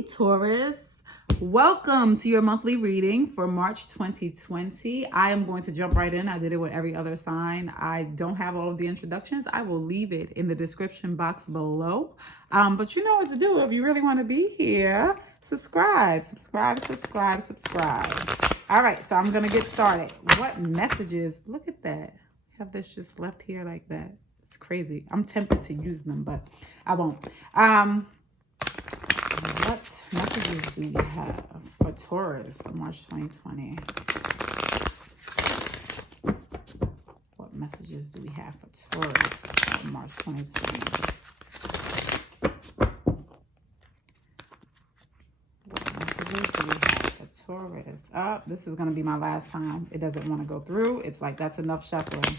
Hey Taurus, welcome to your monthly reading for March 2020. I am going to jump right in. I did it with every other sign. I don't have all of the introductions. I will leave it in the description box below. But you know what to do if you really want to be here. Subscribe. All right, so I'm going to get started. What messages? Look at that. I have this just left here like that. It's crazy. I'm tempted to use them, but I won't. What messages do we have for Taurus for March 2020? What messages do we have for Taurus for March 2020? What messages do we have for Taurus? Oh, this is going to be my last time. It doesn't want to go through. It's like that's enough shuffling.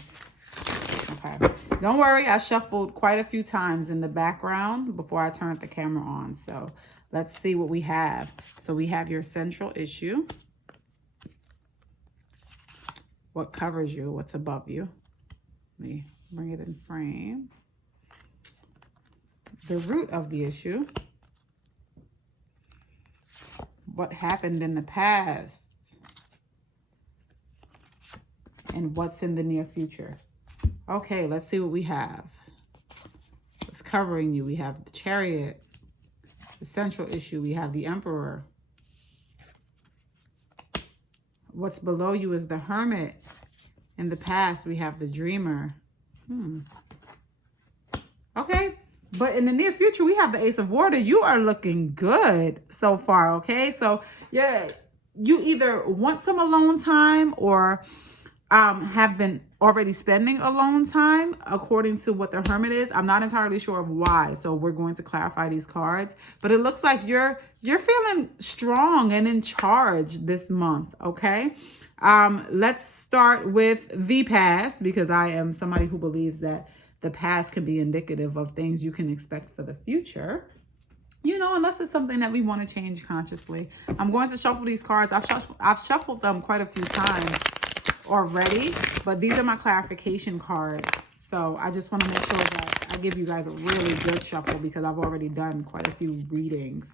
Okay. Don't worry. I shuffled quite a few times in the background before I turned the camera on. So let's see what we have. So we have your central issue. What covers you? What's above you? Let me bring it in frame. The root of the issue. What happened in the past. And what's in the near future. Okay, let's see what we have. What's covering you? We have the Chariot. The central issue, we have the Emperor. What's below you is the Hermit. In the past, we have the Dreamer. Okay, but in the near future, we have the Ace of Water. You are looking good so far, okay? So, yeah, you either want some alone time or have been already spending alone time according to what the Hermit is. I'm not entirely sure of why, so we're going to clarify these cards, but it looks like you're feeling strong and in charge this month. Okay, let's start with the past, because I am somebody who believes that the past can be indicative of things you can expect for the future, you know, unless it's something that we want to change consciously. I'm going to shuffle these cards. I've shuffled them quite a few times already, but these are my clarification cards, so I just want to make sure that I give you guys a really good shuffle because I've already done quite a few readings.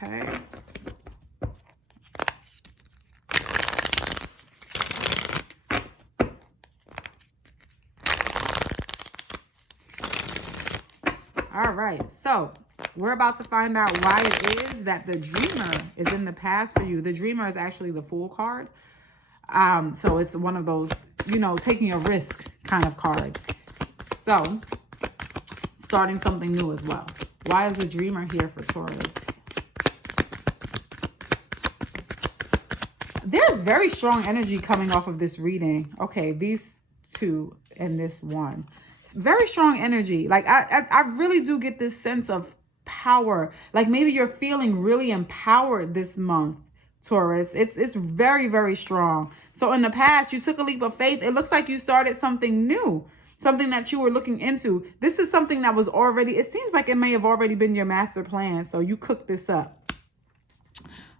Okay, all right, so we're about to find out why it is that the Dreamer is in the past for you. The Dreamer is actually the Fool card. So it's one of those, you know, taking a risk kind of cards. So, starting something new as well. Why is the Dreamer here for Taurus? There's very strong energy coming off of this reading. Okay, these two and this one. It's very strong energy. Like, I really do get this sense of power. Like maybe you're feeling really empowered this month, Taurus. It's very, very strong. So in the past, you took a leap of faith. It looks like you started something new, something that you were looking into. This is something that was already, it seems like it may have already been your master plan. So you cooked this up.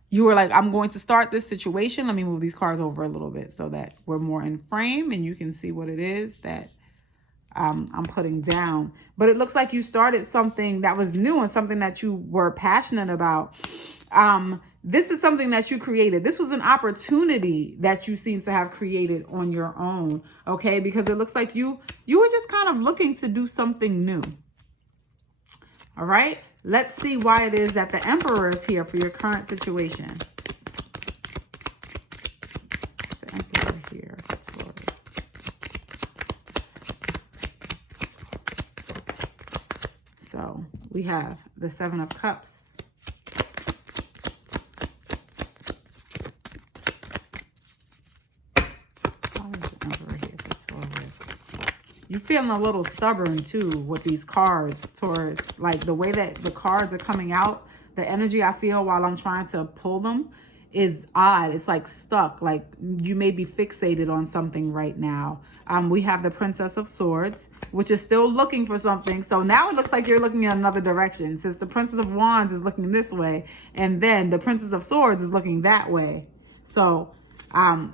You were like, I'm going to start this situation. Let me move these cards over a little bit so that we're more in frame and you can see what it is that I'm putting down. But it looks like you started something that was new and something that you were passionate about. This is something that you created. This was an opportunity that you seem to have created on your own. Okay, because it looks like you were just kind of looking to do something new. All right, let's see why it is that the Emperor is here for your current situation. The Emperor here. So we have the Seven of Cups. You're feeling a little stubborn too with these cards, Taurus. Like the way that the cards are coming out, the energy I feel while I'm trying to pull them is odd. It's like stuck, like you may be fixated on something right now. We have the Princess of Swords, which is still looking for something. So now it looks like you're looking in another direction, since the Princess of Wands is looking this way and then the Princess of Swords is looking that way. So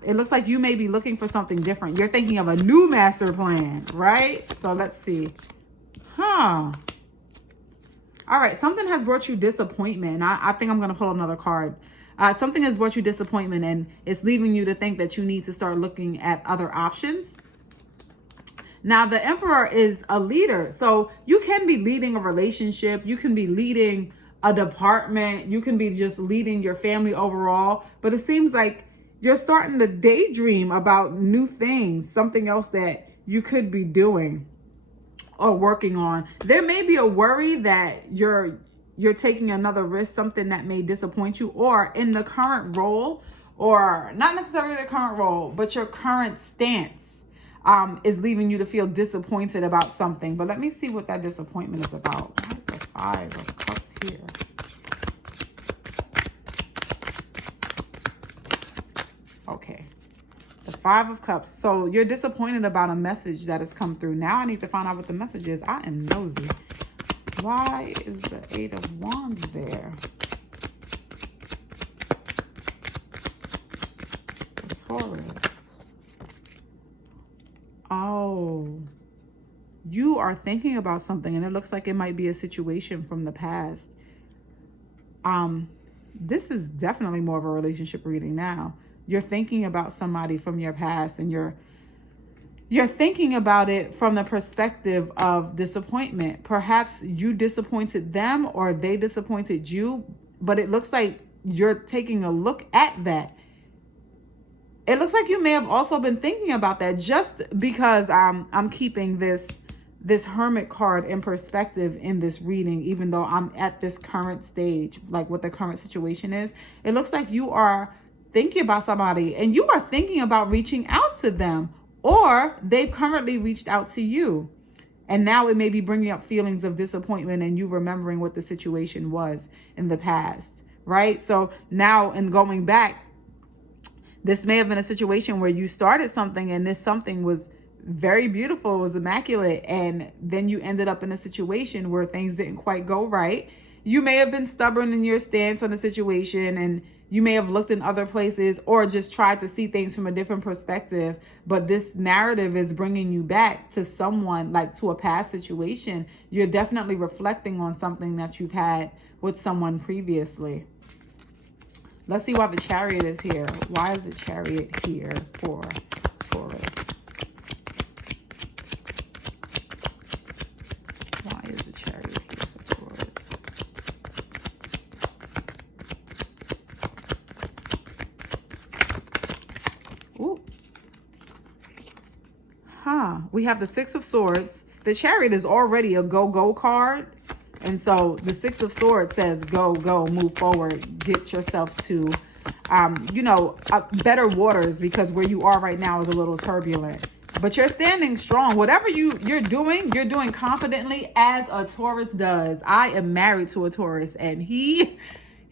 it looks like you may be looking for something different. You're thinking of a new master plan, right? So let's see. All right, something has brought you disappointment. I think I'm going to pull another card. Something has brought you disappointment, and it's leaving you to think that you need to start looking at other options. Now, the Emperor is a leader. So you can be leading a relationship. You can be leading a department. You can be just leading your family overall. But it seems like you're starting to daydream about new things, something else that you could be doing or working on. There may be a worry that you're taking another risk, something that may disappoint you, or in the current role, or not necessarily the current role, but your current stance is leaving you to feel disappointed about something. But let me see what that disappointment is about. Why is the 5 of Cups here? Okay. The 5 of Cups. So you're disappointed about a message that has come through. Now I need to find out what the message is. I am nosy. Why is the 8 of Wands there? The Taurus. Oh, you are thinking about something, and it looks like it might be a situation from the past. This is definitely more of a relationship reading now. You're thinking about somebody from your past, and you're thinking about it from the perspective of disappointment. Perhaps you disappointed them or they disappointed you, but it looks like you're taking a look at that. It looks like you may have also been thinking about that, just because I'm keeping this Hermit card in perspective in this reading, even though I'm at this current stage, like what the current situation is. It looks like you are thinking about somebody, and you are thinking about reaching out to them, or they've currently reached out to you. And now it may be bringing up feelings of disappointment and you remembering what the situation was in the past, right? So now, in going back, this may have been a situation where you started something and this something was very beautiful, it was immaculate, and then you ended up in a situation where things didn't quite go right. You may have been stubborn in your stance on the situation, and you may have looked in other places or just tried to see things from a different perspective. But this narrative is bringing you back to someone, like to a past situation. You're definitely reflecting on something that you've had with someone previously. Let's see why the Chariot is here. Why is the Chariot here for Taurus? Why is the Chariot here for Taurus? Ooh. We have the 6 of Swords. The Chariot is already a go-go card. And so the 6 of Swords says, go, move forward, get yourself to, better waters, because where you are right now is a little turbulent. But you're standing strong. Whatever you're doing confidently, as a Taurus does. I am married to a Taurus, and he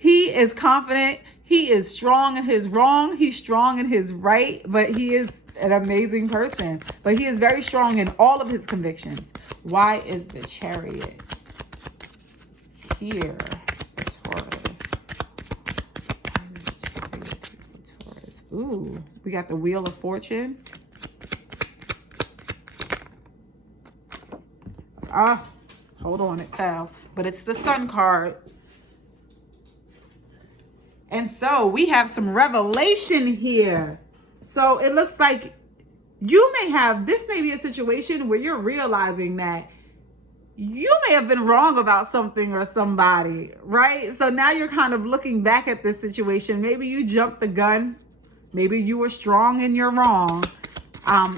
is confident. He is strong in his wrong. He's strong in his right, but he is an amazing person. But he is very strong in all of his convictions. Why is the Chariot here for Taurus? Ooh, we got the Wheel of Fortune. Hold on, it fell. But it's the Sun card. And so we have some revelation here. So it looks like this may be a situation where you're realizing that you may have been wrong about something or somebody, right? So now you're kind of looking back at this situation. Maybe you jumped the gun. Maybe you were strong in your wrong.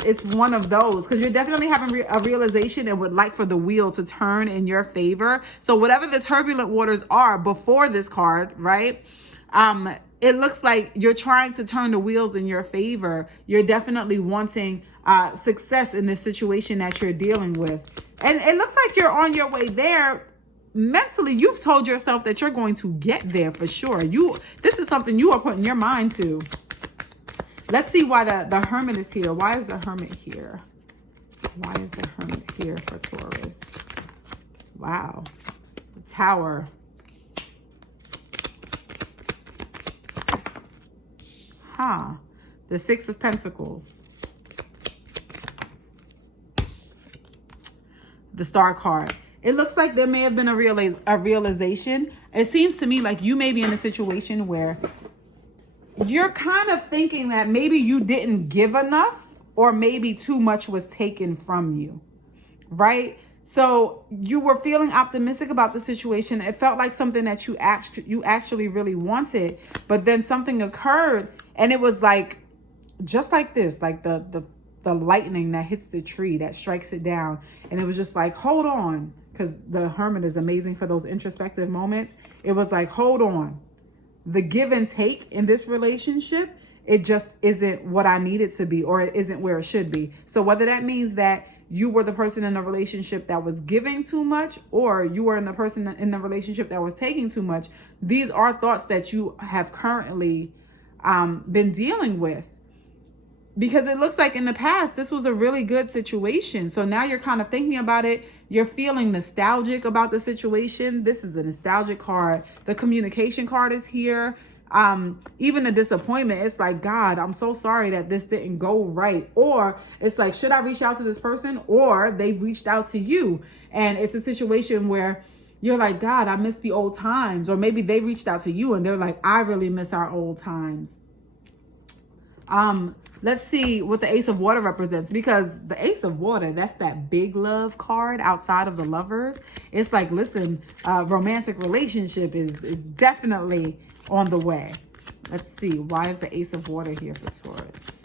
It's one of those, because you're definitely having a realization and would like for the wheel to turn in your favor. So whatever the turbulent waters are before this card, right? It looks like you're trying to turn the wheels in your favor. You're definitely wanting success in this situation that you're dealing with. And it looks like you're on your way there. Mentally, you've told yourself that you're going to get there for sure. This is something you are putting your mind to. Let's see why the Hermit is here. Why is the Hermit here? Why is the Hermit here for Taurus? Wow. The Tower. The 6 of Pentacles. The Star card. It looks like there may have been a realization. It seems to me like you may be in a situation where you're kind of thinking that maybe you didn't give enough, or maybe too much was taken from you, right? So you were feeling optimistic about the situation. It felt like something that you actually really wanted, but then something occurred, and it was like just like this, like the lightning that hits the tree, that strikes it down, and it was just like, hold on, because the Hermit is amazing for those introspective moments. It was like, hold on. The give and take in this relationship, it just isn't what I need it to be, or it isn't where it should be. So whether that means that you were the person in a relationship that was giving too much, or you were in the person in the relationship that was taking too much, these are thoughts that you have currently been dealing with. Because it looks like in the past, this was a really good situation. So now you're kind of thinking about it. You're feeling nostalgic about the situation. This is a nostalgic card. The communication card is here. Even the disappointment. It's like, God, I'm so sorry that this didn't go right. Or it's like, should I reach out to this person? Or they've reached out to you. And it's a situation where you're like, God, I miss the old times. Or maybe they reached out to you and they're like, I really miss our old times. Let's see what the Ace of Water represents, because the Ace of Water, that's that big love card outside of the Lovers. It's like, listen, romantic relationship is definitely on the way. Let's see. Why is the Ace of Water here for Taurus?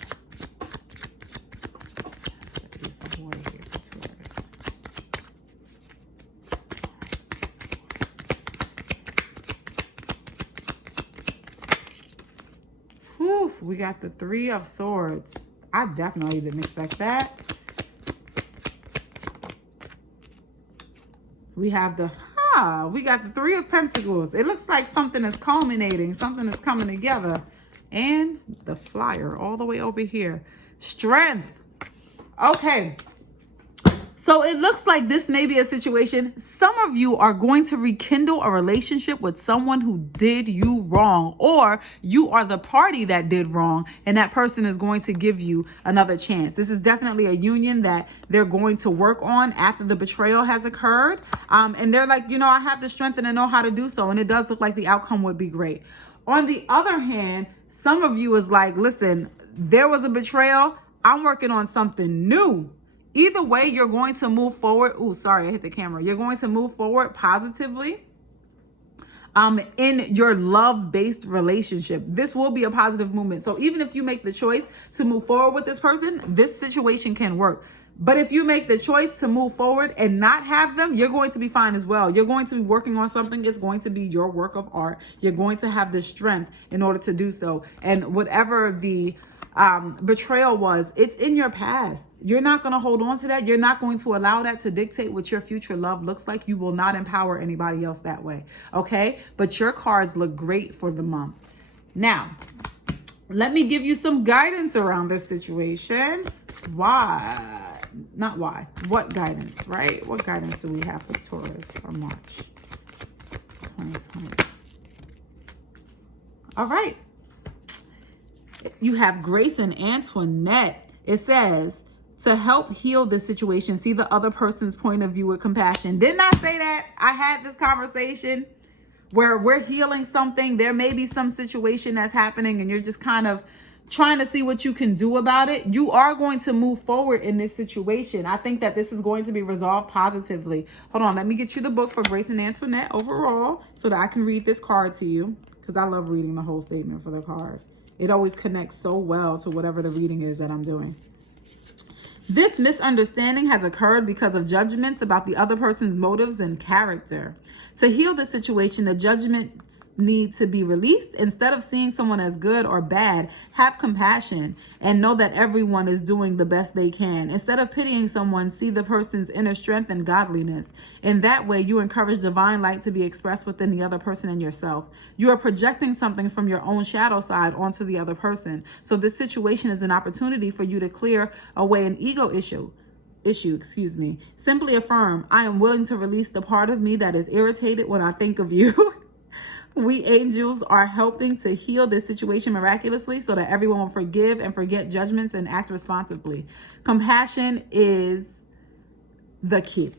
The Ace of Water here for Taurus. Whew, we got the Three of Swords. I definitely didn't expect that. We have we got the Three of Pentacles. It looks like something is culminating, something is coming together. And the Flyer all the way over here. Strength. Okay. So it looks like this may be a situation. Some of you are going to rekindle a relationship with someone who did you wrong, or you are the party that did wrong, and that person is going to give you another chance. This is definitely a union that they're going to work on after the betrayal has occurred. And they're like, I have the strength and I know how to do so. And it does look like the outcome would be great. On the other hand, some of you is like, listen, there was a betrayal. I'm working on something new. Either way, you're going to move forward. Oh, sorry, I hit the camera. You're going to move forward positively in your love-based relationship. This will be a positive movement. So even if you make the choice to move forward with this person, this situation can work. But if you make the choice to move forward and not have them, you're going to be fine as well. You're going to be working on something. It's going to be your work of art. You're going to have the strength in order to do so. And whatever the betrayal was, it's in your past. You're not going to hold on to that. You're not going to allow that to dictate what your future love looks like. You will not empower anybody else that way. Okay. But your cards look great for the month. Now, let me give you some guidance around this situation. What guidance, right? What guidance do we have for Taurus for March 2020? All right. You have Grace and Antoinette. It says, to help heal this situation, see the other person's point of view with compassion. Didn't I say that? I had this conversation where we're healing something. There may be some situation that's happening and you're just kind of trying to see what you can do about it. You are going to move forward in this situation. I think that this is going to be resolved positively. Hold on. Let me get you the book for Grace and Antoinette overall so that I can read this card to you, because I love reading the whole statement for the card. It always connects so well to whatever the reading is that I'm doing. This misunderstanding has occurred because of judgments about the other person's motives and character. To heal the situation, the judgments need to be released. Instead of seeing someone as good or bad, have compassion and know that everyone is doing the best they can. Instead of pitying someone, see the person's inner strength and godliness. In that way, you encourage divine light to be expressed within the other person and yourself. You are projecting something from your own shadow side onto the other person. So this situation is an opportunity for you to clear away an ego issue. Simply affirm, I am willing to release the part of me that is irritated when I think of you. We angels are helping to heal this situation miraculously so that everyone will forgive and forget judgments and act responsibly. Compassion is the key.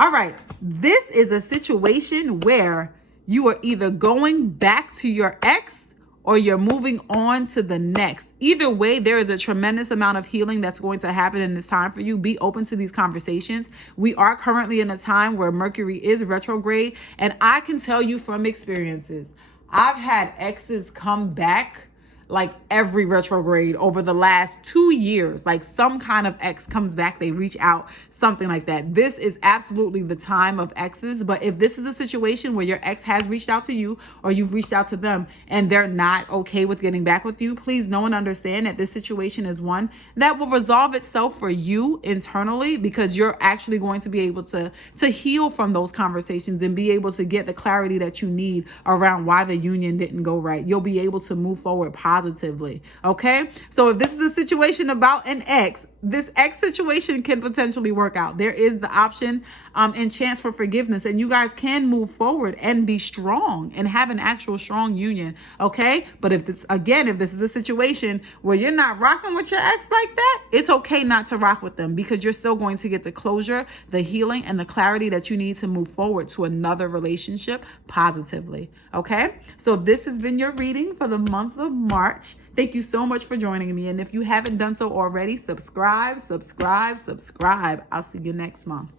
All right. This is a situation where you are either going back to your ex or you're moving on to the next. Either way, there is a tremendous amount of healing that's going to happen in this time for you. Be open to these conversations. We are currently in a time where Mercury is retrograde, and I can tell you from experiences, I've had exes come back like every retrograde over the last 2 years. Like some kind of ex comes back, they reach out, something like that. This is absolutely the time of exes. But if this is a situation where your ex has reached out to you or you've reached out to them and they're not okay with getting back with you, please know and understand that this situation is one that will resolve itself for you internally, because you're actually going to be able to heal from those conversations and be able to get the clarity that you need around why the union didn't go right. You'll be able to move forward positively. Okay. So if this is a situation about an ex, this ex situation can potentially work out. There is the option and chance for forgiveness, and you guys can move forward and be strong and have an actual strong union. Okay. But if this is a situation where you're not rocking with your ex like that, it's okay not to rock with them, because you're still going to get the closure, the healing, and the clarity that you need to move forward to another relationship positively. Okay. So this has been your reading for the month of March. Thank you so much for joining me. And if you haven't done so already, subscribe. I'll see you next month.